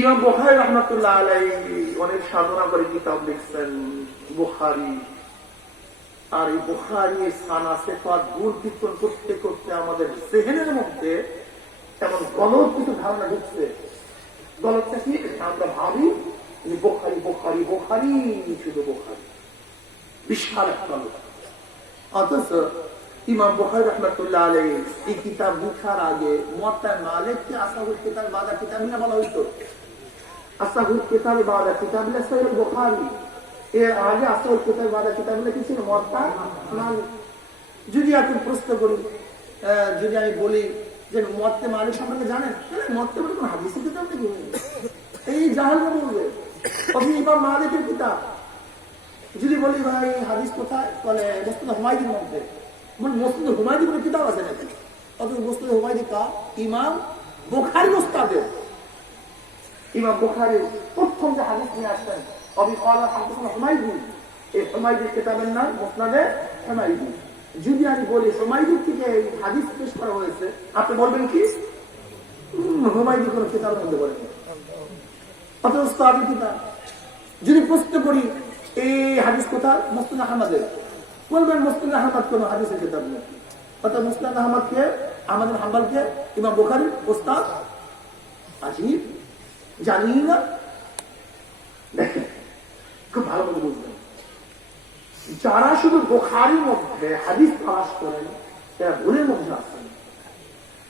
ইমাম বুখারী রাহমাতুল্লাহ আলাইহি অনেক সাধনা করে কিতাব লিখছেন বুখারী। আর এই বুখারীর সানা সিফাত গুণ কীর্তন করতে করতে আমাদের জেহেনের মধ্যে এমন গলত কিছু ধারণা ঢুকছে। গলতটা কি? আমরা ভাবি যে বুখারী বুখারী বুখারী শুধু বুখারী, বিশাল এক গলত। অথচ ইমাম বুখারী রাহমাতুল্লাহ আলাইহি এই কিতাব লেখার আগে মুওয়াত্তা মালিককে আসাহুল কিতাব বাদা কিতাব না বলা হইতো। আসাহুল কিতাব বাদা কিতাব না সহিহ বুখারী, এর আগে আসাহুল কিতাব বাদা কিতাব না কি ছিল? মুওয়াত্তা মালিক। যদি আপনি প্রশ্ন করি, যদি আমি বলি যে মুওয়াত্তা মালিক সম্পর্কে জানেন, মুওয়াত্তা মানে কোন হাদিসের কিতাব নাকি? এই জাহেলরা বলবে ইমাম মালিকের কিতাব। যদি বলি ভাই হাদিস কোথায়, বলে মুসনাদ হুমায়দির মধ্যে। মুসনাদ হুমায়দি কোনো কিতাব আছে নাকি? অথচ মুসনাদ হুমায়দি কা? ইমাম বুখারীর উস্তাদের। ইমাম বুখারী প্রথম যে হাদিস নিয়ে আসতেন হুমায়দি, এই হুমায়দির কিতাবের নাম মুসনাদে হুমায়দি। যদি আমি বলি হুমায়দির থেকে এই হাদিস পেশ করা হয়েছে, আপনি বলবেন কি হুমায়দি কোনো কিতাবের মধ্যে বলেন, অথচ উস্তাদের কিতাব। যদি প্রশ্ন করি এই হাদিস কোথায়, মুসনাদ আহমদের, বলবেন মুসনাদ আহমদ কোন হাদিসের কিতাব নেই। অর্থাৎ মুসনাদ আহমদকে, আহমদ বিন হাম্বলকে ইমাম বুখারীর উস্তাদ। আজীব, জানি না। দেখেন খুব ভালো করে বুঝবেন, যারা শুধু বুখারীর মধ্যে হাদিস তালাশ করেন তারা ভুলের মধ্যে আসেন।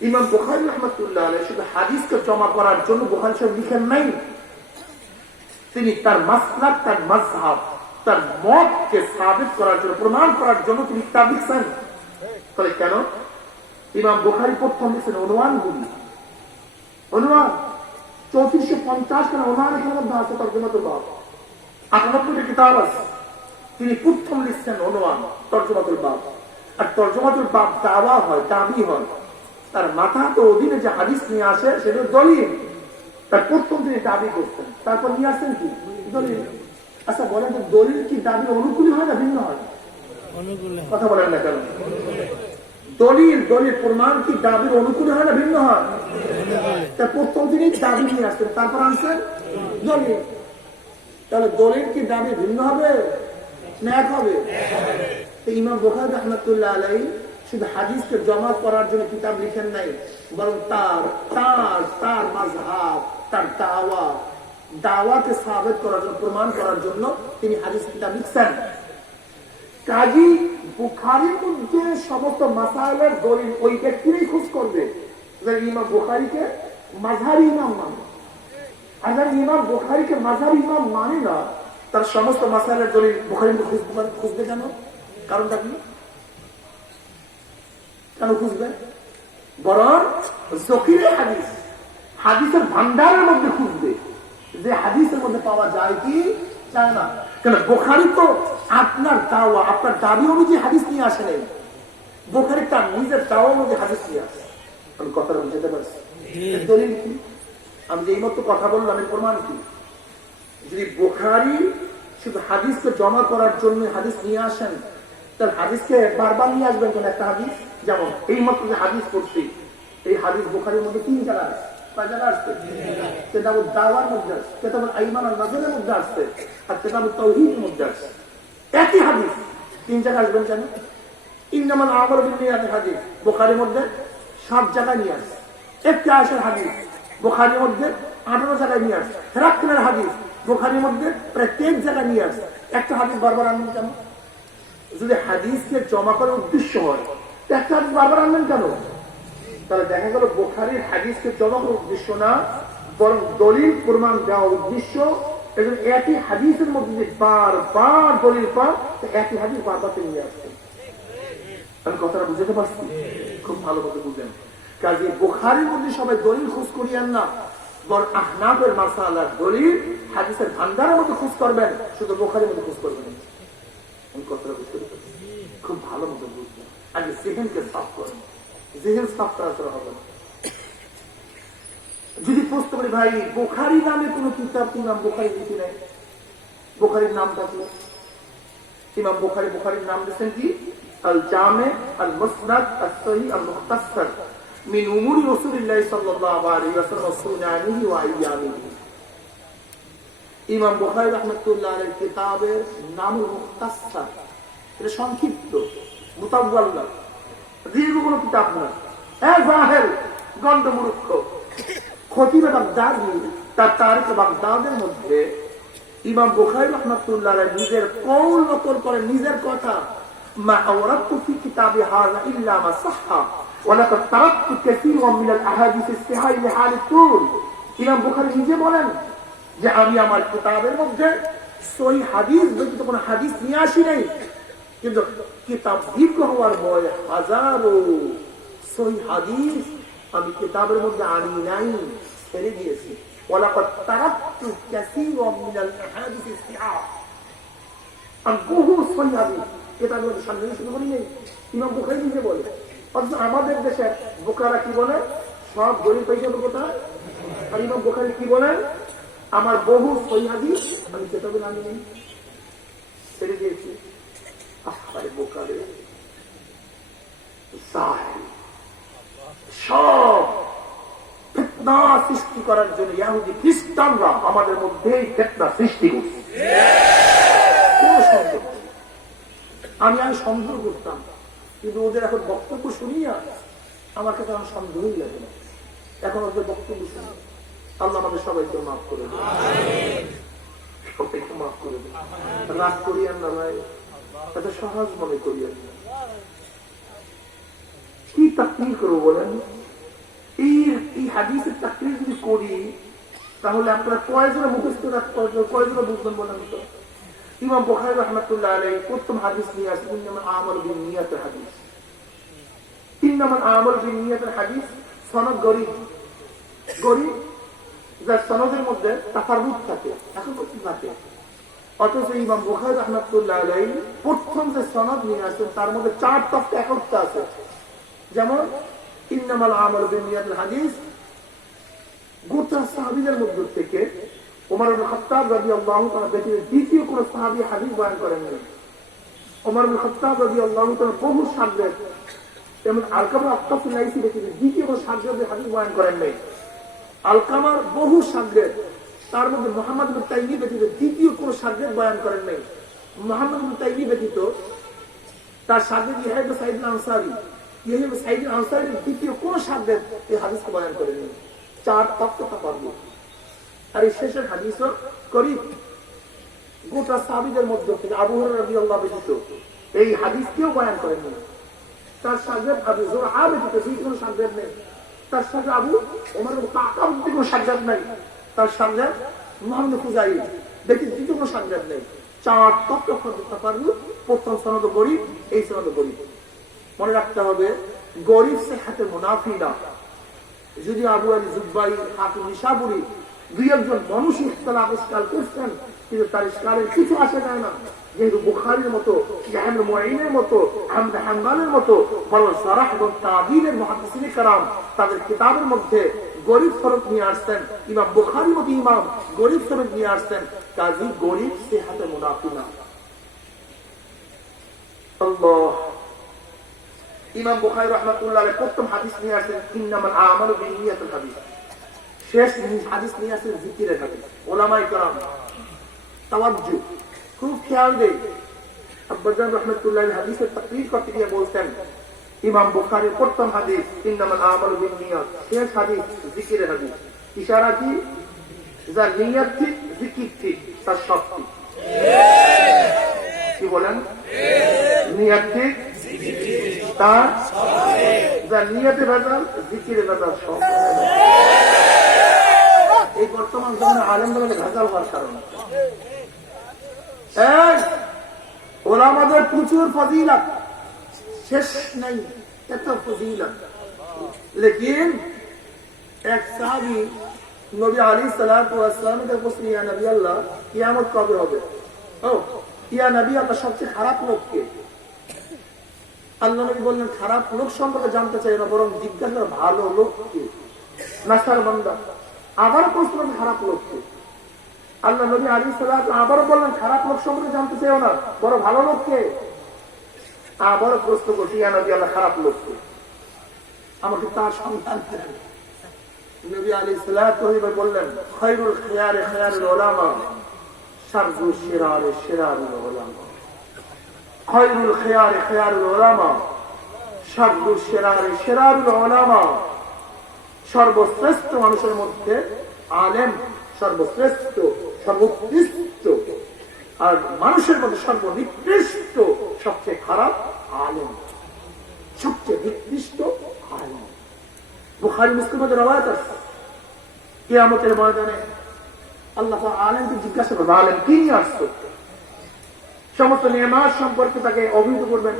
ইমাম বুখারী রাহমাতুল্লাহ আলাইহি শুধু হাদিসকে জমা করার জন্য বুখারী শরীফ লিখেন নাই, তিনি তার মাসলাক, তার মাযহাব, তার মতকে সাবিত করার জন্য, প্রমাণ করার জন্য তিনি কিতাব লিখছেন। তাহলে কেন ইমাম বুখারী প্রথম লিখছেন অনুমানগুলি? অনুমান 3450 খানা অনুমান এখানে মধ্যে আছে। তরজমাতুল বাব 98টা কিতাব আছে, তিনি প্রথম লিখছেন অনুমান, তরজমাতুল বাব। আর তরজমাতুল বাব দাওয়া হয়, দাবি হয়, তার মাথা তো অধীনে যে হাদিস নিয়ে আসে সেটা দলিল। তার প্রথম তিনি দাবি করছেন, তারপর নিয়ে আসছেন কি দলিল। আচ্ছা বলেন তো, দলিল কি দাবির অনুকূল হয় না ভিন্ন হয়? কথা বলেন না কেন? দলিল দলিল প্রমাণ কি দাবির অনুকূল হয় না ভিন্ন হয়? তার প্রথম তিনি দাবি নিয়ে আসছেন, তারপর আনছেন দলিল। তাহলে দলিল কি দাবি ভিন্ন হবে না এক হবে? ইমাম বুখারী রাহমাতুল্লাহ আলাইহি শুধু হাদিসকে জমা করার জন্য কিতাব লিখেন নাই, বরং তার তার তার মাযহাব, তার দাওয়াকে সাবিত করার জন্য, প্রমাণ করার জন্য তিনি হাদিস কিতাব লিখছেন। কাজী বুখারীর মধ্যে সমস্ত মাসাইলের দলিল ওই ব্যক্তিরই খোঁজ করবে যারা ইমাম বুখারীকে মাযহাবী ইমাম মানে। আর যারা ইমাম বুখারীকে মাযহাবী ইমাম মানে না, তার সমস্ত মাসাইলের দলিল বুখারীর মধ্যে খুঁজবে কেন? কারণটা কি? কেন খুঁজবে? বরং যকিরে হাদিস, হাদিসের ভান্ডারের মধ্যে খুঁজবে, যে হাদিসের মধ্যে পাওয়া যায় কি চায় না। কেন বুখারী তো আপনার দাওয়া, আপনার দাবি অনুযায়ী হাদিস নিয়ে আসে নাই। বুখারী তার নিজের দাওয়া অনুযায়ী হাদিস নিয়ে আসে। আমি কথাটা বুঝতে পারছি? দলিল কি? আমি যে এইমাত্র কথা বললাম, এর প্রমাণ কি? যদি বুখারী শুধু হাদিসকে জমা করার জন্য হাদিস নিয়ে আসেন, তাহলে হাদিসকে বারবার নিয়ে আসবেন কেন? একটা হাদিস যেমন এইমাত্র যে হাদিস পড়ছি, এই হাদিস বুখারীর মধ্যে 3 জায়গা আছে। কয় জায়গা আসছে? কিতাবুদ দাওয়ার মধ্যে আসছে, কিতাবুল আইমান ওয়াল নাযরের মধ্যে আসছে, আর কিতাবুত তাওহীদের মধ্যে আসছে। একই হাদিস 3 জায়গা আসবেন কেন? ইন্নামাল আমালু বিন্নিয়াত হাদিস বুখারীর মধ্যে 7 জায়গায় নিয়ে আসছে। একটি আয়েশার হাদিস বুখারীর মধ্যে 18 জায়গায় নিয়ে আসছে। হেরাক্লের হাদিস বুখারীর মধ্যে প্রায় 3 জায়গায় নিয়ে আসছে। একটা হাদিস বারবার আনবেন কেন? যদি হাদিসকে জমা করার উদ্দেশ্য হয়, একটা হাদিস বারবার আনবেন কেন? তাহলে দেখা গেল বুখারীর হাদিসকে জমা করার উদ্দেশ্য না, বরং দলিল প্রমাণ দেওয়া উদ্দেশ্য। এবং একই হাদিসের মধ্যে যে বারবার দলিল পান, একই হাদিস বারবার নিয়ে আসছে। আমি কথাটা বুঝতে পারছি? খুব ভালো মতো বুঝলেন। কাজে বুখারীর মধ্যে সবাই দলিল খোঁজ করিয়েন না, বরং আহনাফের মাসালার দলিল হাদিসের ভান্ডারের মধ্যে খোঁজ করবেন, শুধু বুখারীর মধ্যে খোঁজ করবেন। আমি কথাটা বুঝতে পারছি? খুব ভালো মতো বুঝবেন। আগে জেহেনকে সাফ করেন, জেহেন সাফ করা হবে না। যদি প্রশ্ন করি ভাই বুখারী নামে কোন কিতাব ইমাম বুখারী লিখি নাই, বুখারীর নামটা কি? ইমাম বুখারীর নাম দিয়েছেন কি? আল জামে আল মুসনাদ আস সহিহ আল মুখতাসার মিন উমুরি রাসূলিল্লাহ সাল্লাল্লাহু আলাইহি ওয়াসাল্লাম ওয়া সুনানিহি ওয়া আইয়ামিহি। ইমাম বুখারী রাহমাতুল্লাহ আলাইহির কিতাবের নাম মুখতাসার, এটা সংক্ষিপ্ত, মুতাওয়াল না, দীর্ঘ কোনো কিতাব না। জাহেল গন্ডমূর্খ খতিব বাগদাদি তার তারিখ বাগদাদের মধ্যে ইমাম বুখারী রাহমাতুল্লাহ আলাইহি নিজের কওল নকল করে, নিজের কথা, মা আওরাতু ফি কিতাবি হাযা ইল্লা মা সাহহা ওয়া লাকাদ তারাকতু কাসীরান মিনাল আহাদিস ইসতিহাই লিহাল তুল। ইমাম বুখারী নিজে বলেন যে আমি আমার কিতাবের মধ্যে সহিহ হাদিস ব্যতীত কোনো হাদিস নিয়ে আসি নাই, কিন্তু কিতাব দীর্ঘ হওয়ার ভয়ে হাজারো সহিহ হাদিস আমি কিতাবের মধ্যে আনি নাই, ছেড়ে দিয়েছি। ওয়ালাকাদ তারাকতু কাসীরান মিনাল আহাদিস ইসতিহাই, আমি বহু সহিহ হাদিস কিতাবের মধ্যে সামনে শুরু করি নাই। ইমাম বুখারী নিজে বলে। অথচ আমাদের দেশের বোকারা কি বলে, সব গরিব পয়সা কোথায়, আর ইমাম বুখারী কি বলেন, আমার বহু সহিহ হাদিস আমি কিতাবে আনি নাই, ছেড়ে দিয়েছি। আরে বোকারে, সব ফিতনা সৃষ্টি করার জন্য ইহুদি খ্রিস্টানরা আমাদের মধ্যে ফিতনা সৃষ্টি করছে। আমি সন্দেহ করতাম, কিন্তু ওদের এখন বক্তব্য শুনিয়া আমার কাছে আমার সন্দেহই লাগে না। এখন ওদের বক্তব্য শুনি, আল্লাহ আমাদের সবাইকে মাফ করে দেন, সবাইকে মাফ করে দেন। রাগ করিয়েন না ভাই, এত সহজ মনে করিয়েন না। কি তাকরীর করবো বলেন? এই হাদিসের তাকরীর যদি করি তাহলে আপনারা কয়জনে মুখস্থ রাখতে পারবেন, কয়জনে বুঝবেন বলেন তো? ইমাম বুখারী রাহমাতুল্লাহ আলাইহি প্রথম হাদিস নিয়ে আসেন ইন্নামাল আমালু বিন্নিয়াতিল হাদিস। ইন্নামাল আমালু বিন্নিয়াতিল হাদিস সনদ গরীব, গরীব যার সনদের মধ্যে তাফাররুদ থাকে, এখন কি থাকে। অথচ ইমাম বুখারী রাহমাতুল্লাহ আলাইহি প্রথম যে সনদ নিয়ে আসেন তার মধ্যে 4 তফসির একত্র আছে। যেমন ইন্নামাল আমালু বিন্নিয়াতিল হাদিস, গোটা সাহাবীদের মধ্য থেকে ওমর ইবনে খাত্তাব রাদিয়াল্লাহু তাআলা ব্যতীত দ্বিতীয় কোন সাহাবী হাদিস বয়ান করেন নাই। ওমর ইবনে খাত্তাব রাদিয়াল্লাহু তাআলা বহু সাহাবীদের, যেমন আলকামা আত্তাফুল লাইসি ব্যতীত দ্বিতীয় কোন সাহাবী হাদিস বয়ান করেন নাই। আলকামার বহু সাহাবীদের, তার মধ্যে মুহাম্মদ ইবনে তাইমি ব্যতীত দ্বিতীয় কোন সাহাবী বয়ান করেন নাই। মুহাম্মদ ইবনে তাইমি ব্যতীত তার সাহাবী ইহয়া ইবনে সাঈদ আল-আনসারী, ইহয়া ইবনে সাঈদ আল-আনসারী দ্বিতীয় কোন সাহাবী এই হাদিসকে বয়ান করেন নাই। 4 তফসির পাবো। আর এই শেষের হাদিসও করিব গোটা সাহাবীদের মধ্যে থেকে আবু হুরায়রা রাদিয়াল্লাহু ব্যতীত এই হাদিসকেও বয়ান করেননি। তার সাথে আবু যুরআ ব্যতীত কোনো সাহাবী নেই, তার সাথে আবু ওমর ইবনে খাত্তাব ব্যতীত কোনো সাহাবী নেই, তার সাথে মুহাম্মদ খুজাই ব্যতীত কোনো সাহাবী নেই। 4 তফসির পাবো। প্রথম সনদ গরীব, এই সনদ গরীব। মনে রাখতে হবে গরীব সিহহাতে মুনাফি না। যদি আবু আলী জুব্বাই, হাকিম নিশাপুরি দুই একজন মানুষ ইখতিলাফ ইশকাল করছেন, কিন্তু তার ইশকালের কিছু আসে যায় না, যেহেতু বুখারীর মতো, ইহয়া ইবনে মুঈনের মতো, আহমদ হাম্বালের মতো বড় সারাহ এবং তাবিনের মুহাদ্দিসিনে کرام তাদের কিতাবের মধ্যে গরীব ফরক নিয়ে আসছেন। ইমাম বুখারীর মতো ইমাম গরীব ফরক নিয়ে আসছেন, কাজী গরীব সিহহাতে মুনাফি না। আল্লাহ। ইমাম বুখারী রাহমাতুল্লাহ আলাইহি প্রথম হাদিস নিয়ে আসেন ইন্নামাল আমালু বিন্নিয়াতিল হাদিস। শেষ হাদিস নিয়ে আসেন জিকিরের হাদিস। উলামায়ে কেরাম তাওয়াজ্জু, খুব খেয়াল দেই। আব্বাজান রাহমাতুল্লাহ আলাইহি হাদিসের তাকরীর করতে গিয়ে বলতেন ইমাম বুখারীর প্রথম হাদিস ইন্নামাল আমালু বিন্নিয়াত, শেষ হাদিস জিকিরের হাদিস। ইশারা কি? যার নিয়ত ঠিক, জিকির ঠিক, তার সব ঠিক। কি বলেন? নিয়ত ঠিক, তার যার নিয়তে ভেজাল, জিকিরে ভেজাল, সব। এই বর্তমান জমানায় আলেমদের ভেজাল হওয়ার কারণে ওলামাদের প্রচুর ফজিলত, শেষ নাই এত ফজিলত। লেকিন এক সাহাবী নবী আলাইহিস সালাতু ওয়াস সালামের কাছে বললেন, ইয়া নবী আল্লাহ, কিয়ামত কবে হবে? ও ইয়া নবী আল্লাহ, সবচেয়ে খারাপ লোক কে? আল্লাহ নবী বললেন, খারাপ লোক সম্পর্কে জানতে চাই না, বরং জিজ্ঞাসা ভালো লোক কে? নাসার বান্দা। আবার প্রশ্ন, খারাপ লোক কে? আল্লাহ নবী আলাইহিস সালাতু আবারও বললেন, খারাপ লোক সম্পর্কে জানতে চাইও না, বড় ভালো লোক কে? আবারও প্রশ্ন করছি, ইয়া নবী আল্লাহ, খারাপ লোক কে? আমাকে তার সন্তান দেন। নবী আলাইহিস সালাতু বললেন, খায়রুল খিয়ারি খিয়ারুল উলামা, শাররু শিরারে শিরারুল উলামা, খায়রুল খিয়ারে খিয়ারুল উলামা, শাররু শিরারে শিরারুল উলামা। সর্বশ্রেষ্ঠ মানুষের মধ্যে আলেম সর্বশ্রেষ্ঠ, সর্বোৎকৃষ্ট, আর মানুষের মধ্যে সর্বনিকৃষ্ট, সবচেয়ে খারাপ আলেম, সবচেয়ে নিকৃষ্ট আলেম। বুখারী মুসলিমের রওয়ায়াত আছে, কিয়ামতের ময়দানে আল্লাহ আলেমকে জিজ্ঞাসা করবে, আলেম কি নিয়ে আসছো? সমস্ত নিয়ামত সম্পর্কে তাকে অভিহিত করবেন,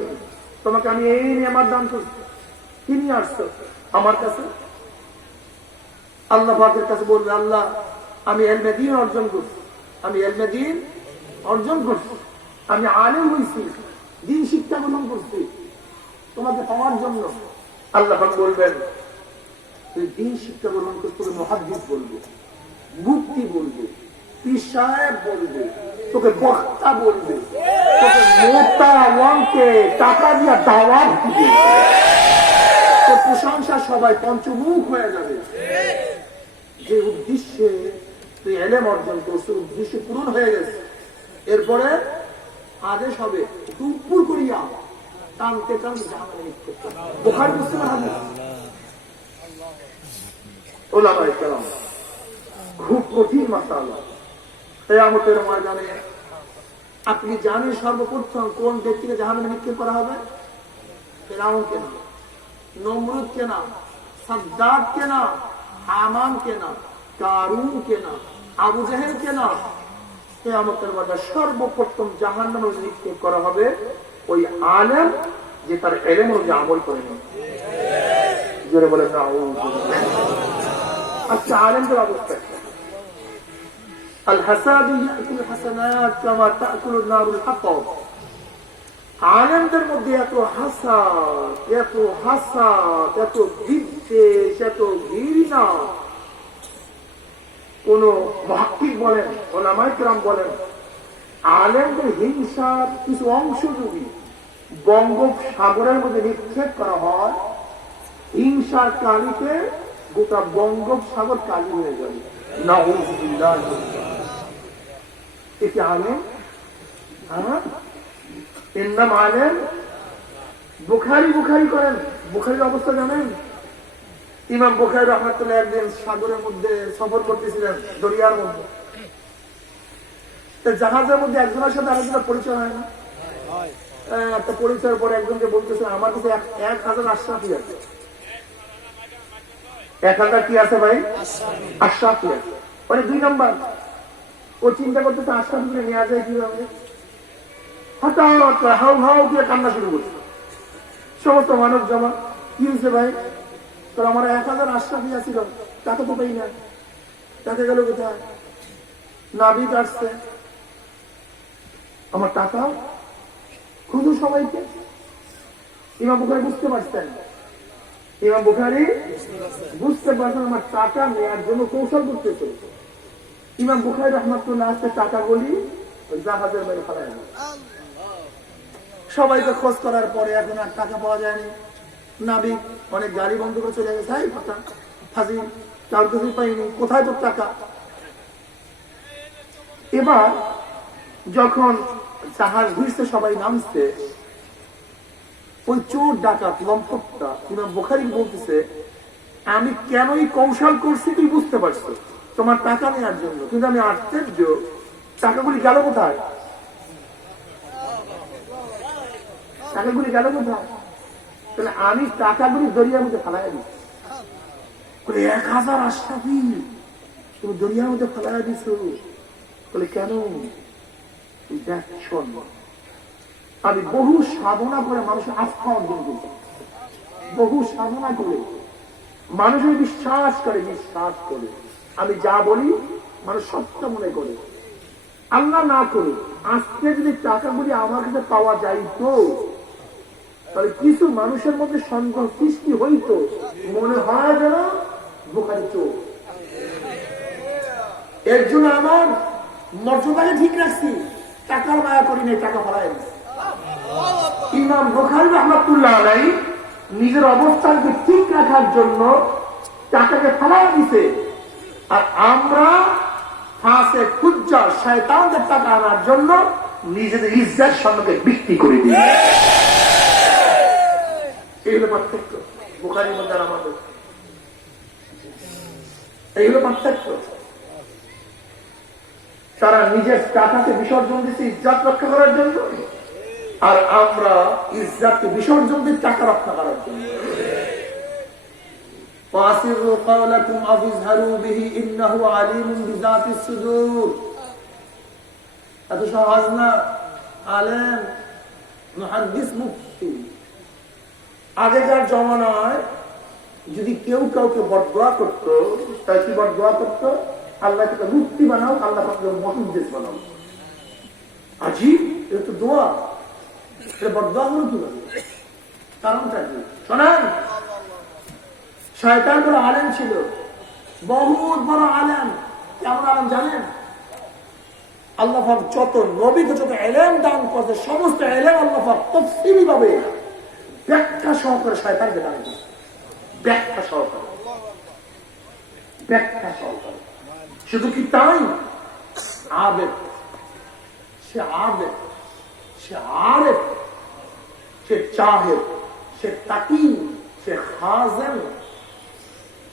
তোমাকে আমি এই নিয়ামত দান করছি, কি নিয়ে আসছো আমার কাছে? আল্লাহ পাকের কাছে বলবে, আল্লাহ আমি ইলমে দ্বীন অর্জন করছি, আমি ইলমে দ্বীন অর্জন করছি, আমি আলেম হইছি, দ্বীন শিক্ষা গ্রহণ করছি তোমাকে পাওয়ার জন্য। আল্লাহ পাক বলবেন, তুই দ্বীন শিক্ষা গ্রহণ করতে তোকে মুহাদ্দিস বলবে, মুফতি বলবে, পীর সাহেব বলবে, তোকে বক্তা বলবে, তোকে মোটা অঙ্কে টাকা দিয়ে দাওয়াত দিবে, তোর প্রশংসা সবাই পঞ্চমুখ হয়ে যাবে। যে উদ্দেশ্যে তুই ইলম অর্জন করছিস, উদ্দেশ্য পূরণ হয়ে গেছে। এরপরে আদেশ হবে উপর করিয়া টানতে টানতে জাহান্নামে নিক্ষেপ করতে। বুখারী মুসলিমের হাদিস। উলামায়ে কেরাম খুব কঠিন মাসালা। কিয়ামতের ময়দানে আপনি জানেন সর্বপ্রথম কোন ব্যক্তিকে জাহান্নামে নিক্ষেপ করা হবে? ফিরআউনকে না, নমরুদকে না, সাদ্দাতকে না, হামানকে না, কারুনকে না, আবু জাহেলকে না। কিয়ামতের ময়দানে সর্বপ্রথম জাহান্নামে নিক্ষেপ করা হবে ওই আলেম যে তার ইলম অনুযায়ী আমল করেনি। জোরে বলেন না। আচ্ছা, আলেমদের অবস্থা আল হাসাদু ইয়াকুল হাসানাত কামা তাকুলু নারুল হাতাব। আলেমদের মধ্যে এত হাসাদ, এত হাসাদ, এত বিদ্বেষ, এত ঘৃণা। কোন মুহাক্কিক বলেন, উলামায়ে কেরাম বলেন, আলেমদের হিংসার কিছু অংশ যদি বঙ্গোপসাগরের মধ্যে নিক্ষেপ করা হয়, হিংসার কালিতে গোটা বঙ্গোপসাগর কালি হয়ে যাবে। নাউযুবিল্লাহ। এটি আলেম? এর নাম আলেম? বুখারী বুখারী করেন। বুখারীর অবস্থা জানেন? ইমাম বুখারী রাহমাতুল্লাহ একদিন সাগরের মধ্যে সফর করতেছিলেন, দরিয়ার মধ্যে। জাহাজের মধ্যে একজনের সাথে আরেকজনের পরিচয় হয় না? একটা পরিচয়ের পরে একজনকে বলতেছে, আমার কাছে 1000 আশরাফি আছে। 1000 কি আছে ভাই? আশরাফি আছে। মানে 2 নাম্বার। ও চিন্তা করতেছে আশরাফি গুলো নেওয়া যায় কিভাবে। হঠাৎ হাউ হাউ দিয়ে কান্না শুরু করছে। সমস্ত মানব জমা। কি হয়েছে ভাই? তোর আমার 1000 আশরাফি আছিল, টাকা তো পাই না, টাকা গেল কোথায়? নাবিক আসছে, আমার টাকা খুঁজো সবাইকে। ইমাম বুখারী বুঝতে পারছেন, ইমাম বুখারী বুঝতে পারছেন আমার টাকা নেওয়ার জন্য কৌশল করতেছে। ইমাম বুখারী রাহমাতুল্লাহ আলাইহি টাকাগুলি জাহাজের বাইরে ফেলায় না। সবাইকে খোঁজ করার পরে এখন আর টাকা পাওয়া যায়নি। নাবিক অনেক গাড়ি বন্ধ করে চলে গেছে, হাই ফাটা ফাজি, কারোর কিছু পাইনি, কোথায় তোর টাকা? এবার যখন জাহাজ ঘুরছে, সবাই নামছে, ওই চোর ডাকাত লম্পটটা ইমাম বুখারী বলতেছে, আমি কেনই কৌশল করছি তুই বুঝতে পারছো, তোমার টাকা নেওয়ার জন্য। কিন্তু আমি আশ্চর্য, টাকাগুলি গেল কোথায়? টাকাগুলি গেল কোথায়? তাহলে আমি টাকাগুলি দরিয়ার মধ্যে ফেলাই দিচ্ছি। 1000 আশরাফি তুমি দরিয়ার মধ্যে ফেলাই দিচ্ছ। বলে কেন? আমি বহু সাধনা করে মানুষের আস্থা অর্জন করছি, বহু সাধনা করে মানুষের বিশ্বাস করে, আমি যা বলি মানুষ সত্য মনে করে। আল্লাহ না করে আজকে যদি টাকাগুলি আমার কাছে পাওয়া যাইতো, তাহলে কিছু মানুষের মধ্যে সন্দেহ সৃষ্টি হইতো, মনে হয় যেন বুখারী চোর। এর জন্য আমার মর্যাদাকে ঠিক রাখছি, টাকার মায়া করি নাই, টাকা ফেলাই। ইমাম বুখারী রাহমাতুল্লাহ আলাইহি নিজের অবস্থানকে ঠিক রাখার জন্য টাকাকে ফেলাই দিছে। আর আমরা ফাঁসে খুঁজ লুচ্চা শয়তানদের টাকা আনার জন্য নিজেদের ইজ্জত সম্পর্কে বিক্রি করে দিই। এই হলো পার্থক্য বুখারীর মধ্যে আর আমাদের, এই হলো পার্থক্য। তারা নিজের টাকাকে বিসর্জন দিচ্ছে ইজ্জত রক্ষা করার জন্য, আর আমরা ইজ্জতকে বিসর্জন দিই টাকা রক্ষা করার জন্য। وَأَسِرُّوا قَوْلَكُمْ أَوِ اجْهَرُوا بِهِ إِنَّهُ عَلِيمٌ بِذَاتِ الصُّدُورِ। এত সহজ না। আলেম, মুহাদ্দিস, মুফতি আগেকার জমানায় যদি কেউ কাউকে বদদোয়া করতো, তাই কি বদদোয়া করতো? আল্লাহ থেকে মুফতি বানাও, আল্লাহ পাকে মুহাদ্দিস বানাও। আজীব, এটা তো দোয়া, এটা বদদোয়া হলো কিভাবে? কারণটা কি শোনেন। শয়তান বড় আলেম ছিল, বহুত বড় আলেম। কেমন আলেম জানেন? আল্লাহ পাক যত নবীকে যত ইলম দান করেছে, সমস্ত ইলম আল্লাহ পাক তাফসীলি ভাবে ব্যাখ্যা সহকারে শয়তানকে দান করেছে। ব্যাখ্যা সহকারে, ব্যাখ্যা সহকারে। শুধু কি তাই? আবেদ, সে আবেদ, সে আরেফ, সে চাহেদ, সে তাকি, সে খাজেন।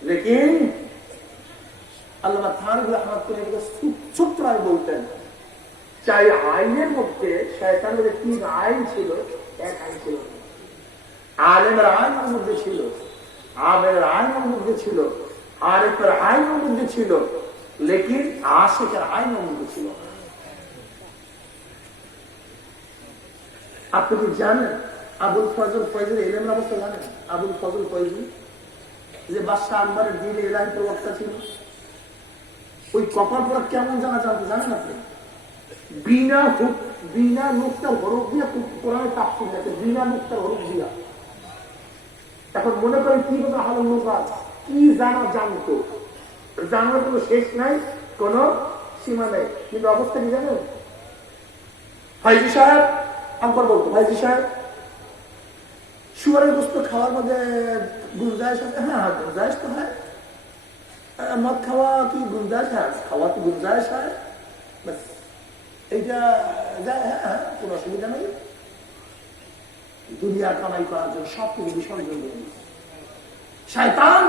লেকিন আল্লামা থানভী রাহমাতুল্লাহ ছোট্ট ভাই বলতেন, চাই আইনের মধ্যে শয়তানের 3 আইন ছিল, এক আইন ছিল। আলেমের আইনের মধ্যে ছিল, আমের আইনের মধ্যে ছিল, আরেফের আইনের মধ্যে ছিল, লেকিন আশিকের আইনের মধ্যে ছিল। আপনি কি জানেন আবুল ফজল ফয়জুল ইলমের অবস্থা জানেন? আবুল ফজল ফয়জুল যে বাদশাহ আকবরের দিনে ইলাহি প্রবক্তা ছিল, ওই কপাল পরা কেমন জানা জানেন আপনি? বিনা নুক্তার হরফ দিয়া কোরআনে তাফসীর লেখে, বিনা নুক্তার হরফ দিয়া। এখন মনে করেন কি কথা হলো মুবাদ, কি জানতো, জানার কোনো শেষ নাই, কোন সীমা নাই। কিন্তু অবস্থা কি জানেন? ভাইজি সাহেব, আকবর বলতো, ভাইজি সাহেব শুয়ারের গোস্ত খাওয়ার মধ্যে গুঞ্জাইশ আছে? হ্যাঁ হ্যাঁ, গুঞ্জাইশ তো হয়। মদ খাওয়া কি গুঞ্জাইশ? হ্যাঁ, খাওয়া তো গুঞ্জাইশ হয়। এইটা যায়, হ্যাঁ হ্যাঁ, কোনো অসুবিধা নেই। দুনিয়া কামাই করার জন্য সবকিছু বিসর্জন দিয়ে দিচ্ছে। শয়তান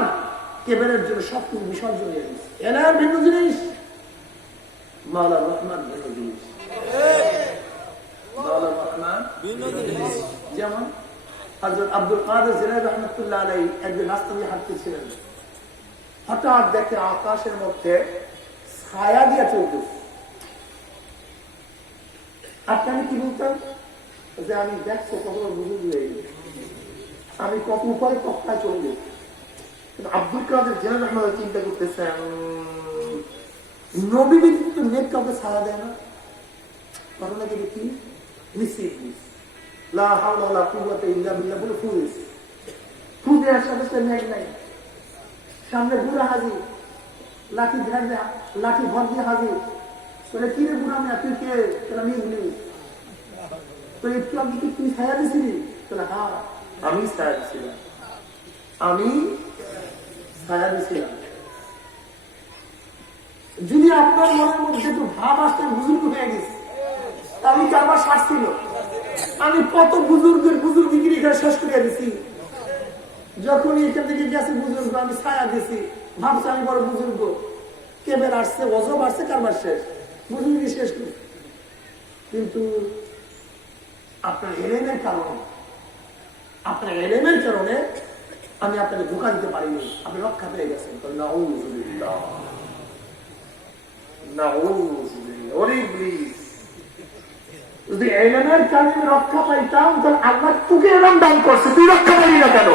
কেবলের জন্য সবকিছু বিসর্জন দিয়ে দিচ্ছে। এরা ভিন্ন জিনিস, মাওলা রহমান ভিন্ন জিনিস, মাওলা রহমান ভিন্ন জিনিস। যেমন হযরত আব্দুল কাদের জিলানী রাহমাতুল্লাহ আলাইহি একদিন রাস্তা দিয়ে হাঁটতেছিলেন, হঠাৎ দেখে আকাশের মধ্যে ছায়া দিয়ে চলতেছে। আপনি কি বলতেন? যে আমি দেখছো কত বুঝুন হয়ে গেছে, আমি কত উপরে কক্ষায় চলে গেছি। কিন্তু আব্দুল কাদের জিলানী রাহমাতুল্লাহ চিন্তা করতেছেন, নবী ব্যতীত নেক কাউকে ছায়া দেয় না। ঘটনা কি দেখি, নিশ্চিত লা হাওলা ওয়ালা কুওয়াতা ইল্লা বিল্লাহ বলে ফুয়েস, ফু দেওয়ার সাথে সাথে নেক নাই। সামনে বুড়া হাজির, লাঠি ধ্যান দেয়া, লাঠি ভর দিয়ে হাজির। বলে কি রে বুড়া মেয়া, তুই কে? তোরা নিয়ে তো একটু আগে কি তুই ছায়া দিছিলি? তোরা হ্যাঁ, আমি ছায়া দিছিলাম, আমি ছায়া দিছিলাম। যদি আপনার মনের মধ্যে একটু ভাব আসতে বুজুর্গ হয়ে গেছে, আমি কি আমার শ্বাস ছিল? আমি কত বুজুর্গিরি করে শেষ করে দিছি। যখন এখান থেকে গেছে বুজুর্গ, আমি ছায়া দিছি, ভাবছি আমি বড় বুজুর্গ। কেবের আসছে, অজব আসছে, কারবার শেষ, বুজুর্গি শেষ করি। কিন্তু আপনার এলেমের কারণে, আপনার এলেমের কারণে আমি আপনাকে ধোঁকা দিতে পারিনি, আপনি রক্ষা পেয়ে গেছেন। নাউযুবিল্লাহ, নাউযুবিল্লাহ। ওরে ইবলিস, যদি এলেমের কারণে রক্ষা পাইতাম, তাহলে আল্লাহ তোকে এলেম দান করছে, তুই রক্ষা পাবি না কেন?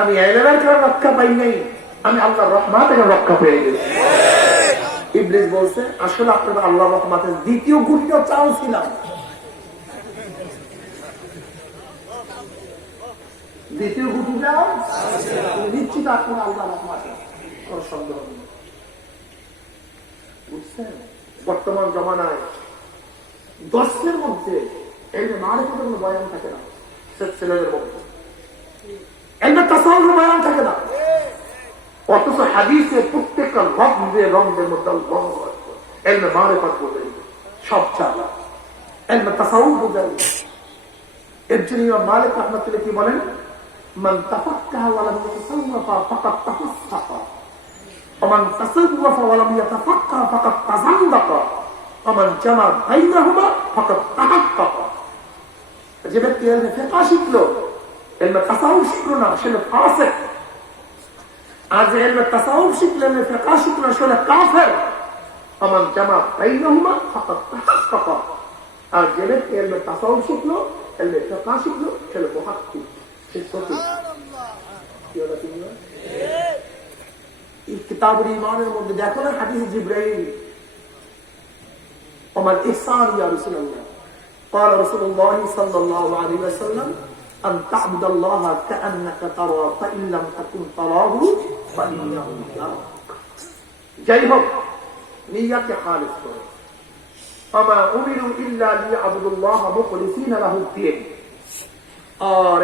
আমি এলেমের কারণে রক্ষা পাই নাই, আমি আল্লাহর রহমত থেকে রক্ষা পেয়ে গেছি। ইবলিস বলছে, আসলে আপনার আল্লাহর রহমতের দ্বিতীয় গুণটা চাও ছিলাম, দ্বিতীয় গুণটা নিশ্চিত আপনার আল্লাহ রহমতে, কোন সন্দেহ নেই। বুঝছেন? বর্তমান জমানায় দর্শের মধ্যে এই যে মারিফতের কোনো বয়ান থাকে না, ছেলেদের মধ্যে একটা তাসাউফের বয়ান থাকে না। অথচ হাদিসে প্রত্যেকটা রঙের মধ্যে এলমে মারিফাত বোঝাই, সব চালা এলমে তাসাউফ বোঝাই। এর জন্য ইমাম মালিক রাহমাতুল্লাহ কি বলেন, মান তাফাক্কাহা ওয়া লাম ইয়াতাসাওয়াফা ফাকাদ তাফাসসাকা ওয়া মান তাসাওয়াফা ওয়া লাম ইয়াতাফাক্কাহা ফাকাদ তাযান্দাকা ওয়া মান জামা বাইনাহুমা ফাকাদ তাহাক্কাকা। যে ব্যক্তি এলমে ফিকহ শিখলো, এলমে তাসাউফ শিখলো না, সে ফাসিক। আর যে এলমে তাসাউফ শিখলো, এলমে ফিকহ শিখলো, সে কাফের। ওয়া মান জামা বাইনাহুমা ফাকাদ তাহাক্কাকা। আর যে ব্যক্তি এলমে তাসাউফ শিখলো, এলমে ফিকহ শিখলো, সে মুহাক্কিক। কিতাবুল ঈমানের মধ্যে দেখো না হাদিস জিবরাইল, ওমাল ইহসান ইয়া রাসূলুল্লাহ, قال رسول الله صلى الله عليه وسلم أن تعبد الله كأنك تراه فإن لم تكن تراه فإنه يراك। যাই হোক, নিয়তকে খালিস করো। وما أمروا إلا ليعبدوا الله مخلصين له الدين। আর